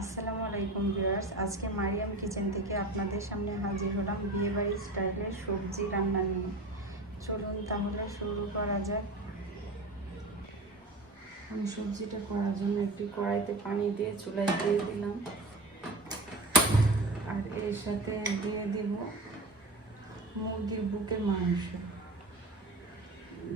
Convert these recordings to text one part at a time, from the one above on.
আসসালামু আলাইকুম ভিউয়ার্স, আজকে মারিয়াম কিচেন থেকে আপনাদের সামনে হাজির হলাম বিয়েবাড়ি স্টাইলের সবজি রান্না নিয়ে। চলুন তাহলে শুরু করা যাক। আমি সবজিটা করার জন্য একটি কড়াইতে পানি দিয়ে চুলায় দিয়ে দিলাম। আর এর সাথে দিয়ে দিব মুরগির বুকের মাংস।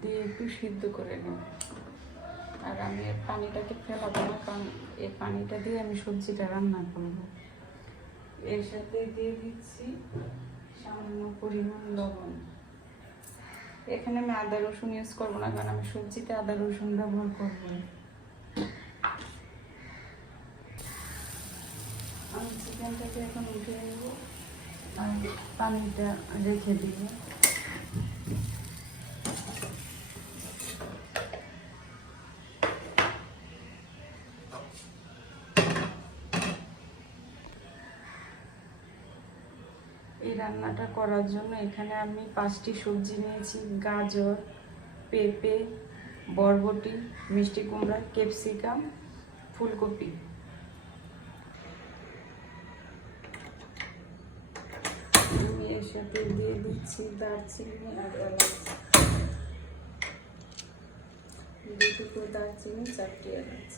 দিয়ে একটু সিদ্ধ করে নেব। আর আমি এর পানিটাকে ফেলাবো না, কারণ এই পানিটা দিয়ে আমি সবজিটা রান্না করব। এর সাথে দিয়ে দিচ্ছি সামান্য পরিমাণ লবণ। এখানে আমি আদা রসুন ইউজ করব না, কারণ আমি সবজিতে আদা রসুন ব্যবহার করব। আমি চিকেনটাকে এখন উঠে নেব। আর পানিটা রেখে দিব। এই রান্নাটা করার জন্য এখানে আমি পাঁচটি সবজি নিয়েছি, গাজর, পেঁপে, বরবটি, মিষ্টি কুমড়া, ক্যাপসিকাম, ফুলকপি। আমি এর সাথে দিয়ে দিচ্ছি দারচিনি আর এলাচ। দুটো দারচিনি, চারটি এলাচ।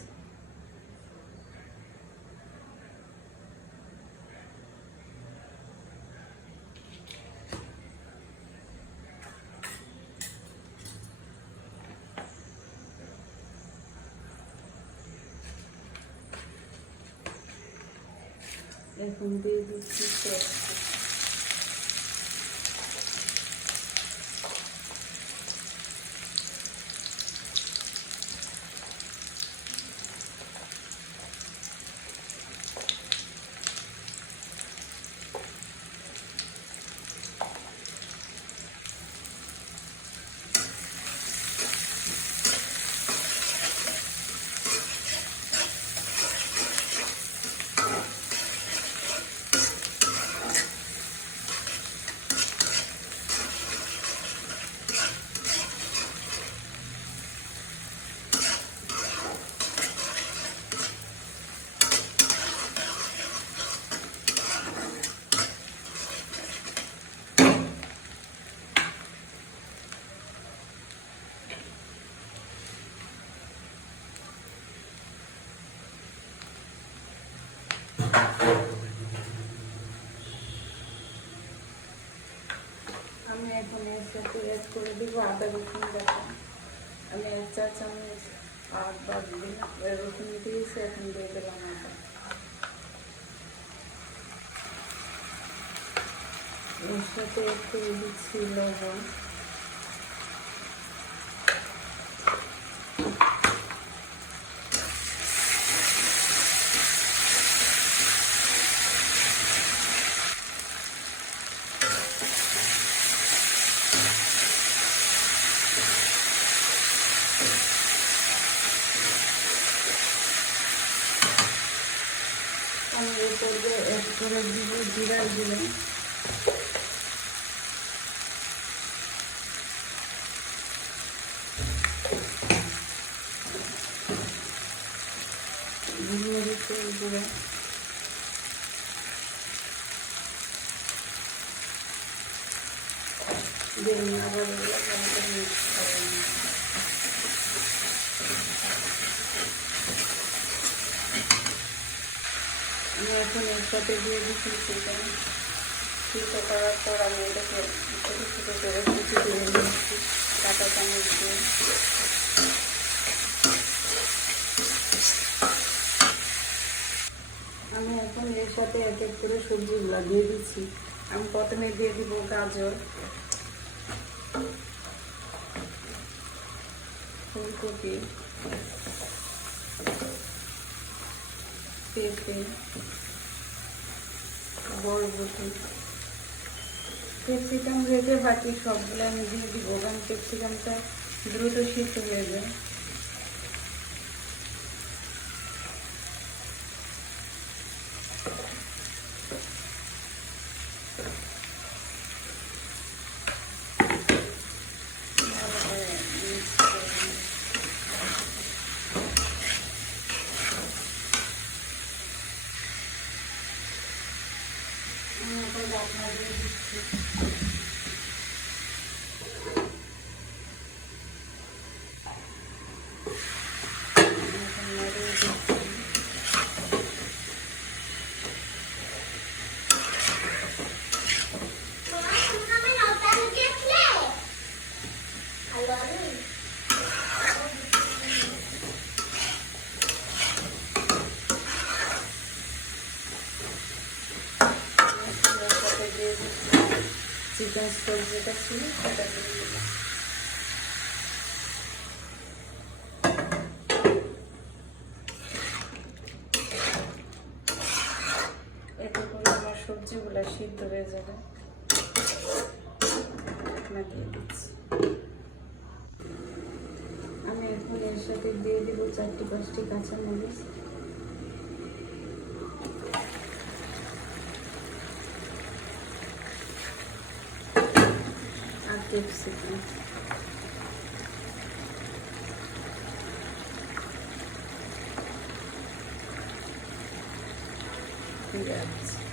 এখন দিয়ে দিচ্ছি পেঁয়াজ আমি এখন এর সাথে অ্যাড করে দিব, আদা রসুন বাটা। আমি এক চা চামচ আট বা রসুন দিয়েছি এখন দিয়ে দিলাম আদা। সাথে একটু দিচ্ছি লবণ। পর্বে অ্যাড করে দিব জিরা দিলাম মরিচের আবার এগুলো ভালো করে mix করে নিই। আমি এখন এর দিয়ে দিচ্ছি চিকেন সিদ্ধ করার পর আমি এটাকে ছোটো ছোটো করে কুচি দিয়ে নিচ্ছি কাঁটা চামচ দিয়ে। আমি এখন এর সাথে এক এক করে সবজিগুলো দিয়ে দিচ্ছি। আমি প্রথমে দিয়ে দিব গাজর। ফুলকপি। পেঁপে। বরবটি ক্যাপসিকাম রেখে বাকি সবগুলো আমি দিয়ে দিব। কারণ ক্যাপসিকামটা দ্রুত সিদ্ধ হয়ে যায় ভালো করে mix করে নিই। ঢাকনা দিয়ে দিচ্ছি এখন নেড়ে দিচ্ছি। চিকেন স্টোভ যেটা ছিল সেটা দিয়ে দিলাম এতে করে আমার সবজিগুলো সিদ্ধ হয়ে যাবে ঢাকনা দিয়ে দিচ্ছি আমি এখন এর সাথে দিয়ে দিব চারটি পাঁচটি কাঁচা মরিচ। আর ক্যাপসিকাম। পেঁয়াজ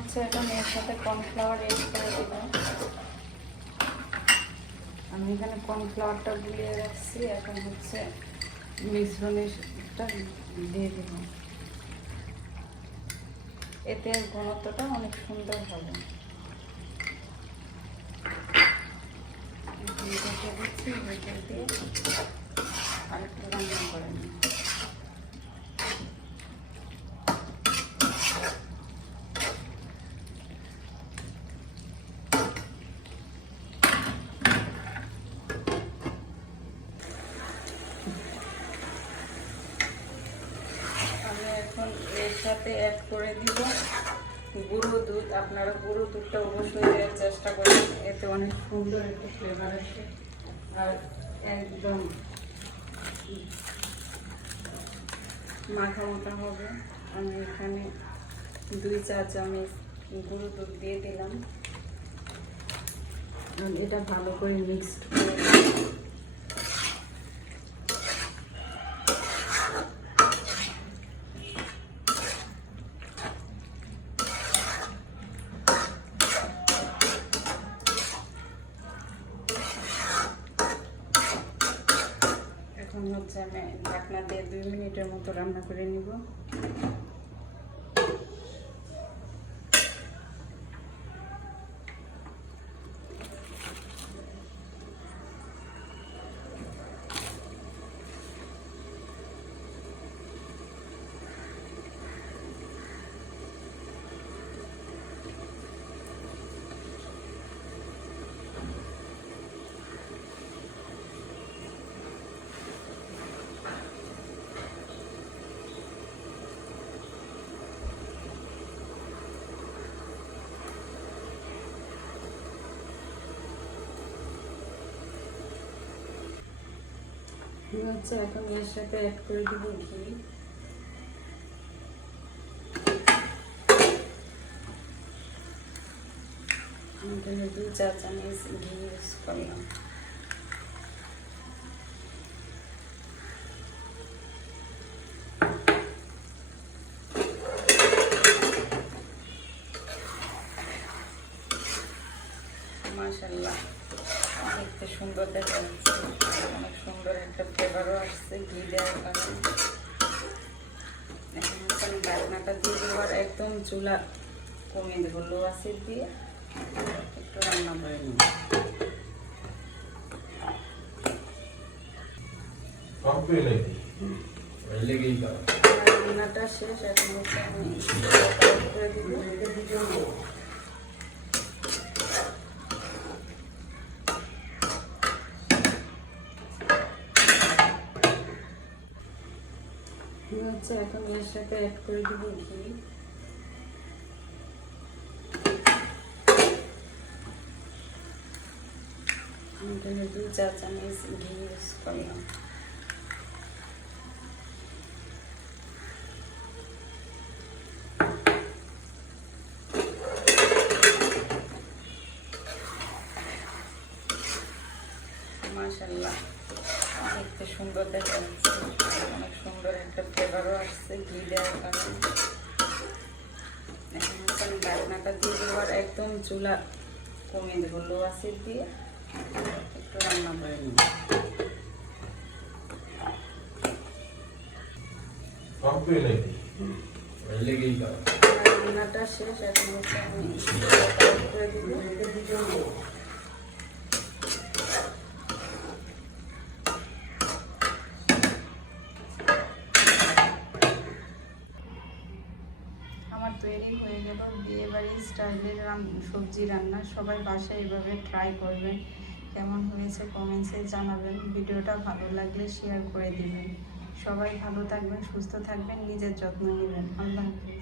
হচ্ছে এখন এর সাথে কর্নফ্লাওয়ার এড করে দেবো আমি এখানে কর্নফ্লাওয়ারটা গুলিয়ে রাখছি, এখন হচ্ছে মিশ্রণটা দিয়ে দেব। এতে ঘনত্বটা অনেক সুন্দর হবে। দিয়ে আরেকটু রান্না করে নিই আমি এখন এর সাথে অ্যাড করে দিব। গুঁড়ো দুধ, আপনারা গুঁড়ো দুধটা অবশ্যই দেওয়ার চেষ্টা করবেন। এতে অনেক সুন্দর একটা ফ্লেভার আসে। আর একদম মাখা মাখা হবে। আমি এখানে দুই চা চামচ গুঁড়ো দুধ দিয়ে দিলাম। এটা ভালো করে মিক্সড করে এখন হচ্ছে আমি ঢাকনা দিয়ে দুই মিনিটের মতো রান্না করে নিব। হচ্ছে এখন এর সাথে অ্যাড করে দিব ঘি। এখানে দুই চা চামচ ঘি ইউজ করলাম। মাশাল্লাহ সুন্দর দেখা যাচ্ছে। অনেক সুন্দর একটা ফ্লেভারও আসছে ঘি দেওয়ার কারণে। এখন ঢাকনাটা দিয়ে দেওয়ার একদম চুলা কমিয়ে দেবো লো আসিড দিয়ে একটু রান্না করে নিব। রান্নাটা শেষ এখন করে দিব। হচ্ছে, এখন এর সাথে অ্যাড করে দেবো ঘি এখানে দু চা চামচ ঘি ইউজ করলাম। মাসাল্লাহ দেখতে সুন্দর দেখা যাচ্ছে। অনেক সুন্দর একটা একদম চুলা কমিয়ে দেবো আসিড দিয়ে একটু রান্না করে নেব রান্নাটা শেষ এখন করে দিব তৈরি হয়ে গেল। বিয়েবাড়ির স্টাইলের সবজি রান্না, সবাই বাসায় এভাবে ট্রাই করবেন। কেমন হয়েছে কমেন্টসে জানাবেন। ভিডিওটা ভালো লাগলে শেয়ার করে দিবেন। সবাই ভালো থাকবেন, সুস্থ থাকবেন, নিজের যত্ন নেবেন। আল্লাহ হাফিজ।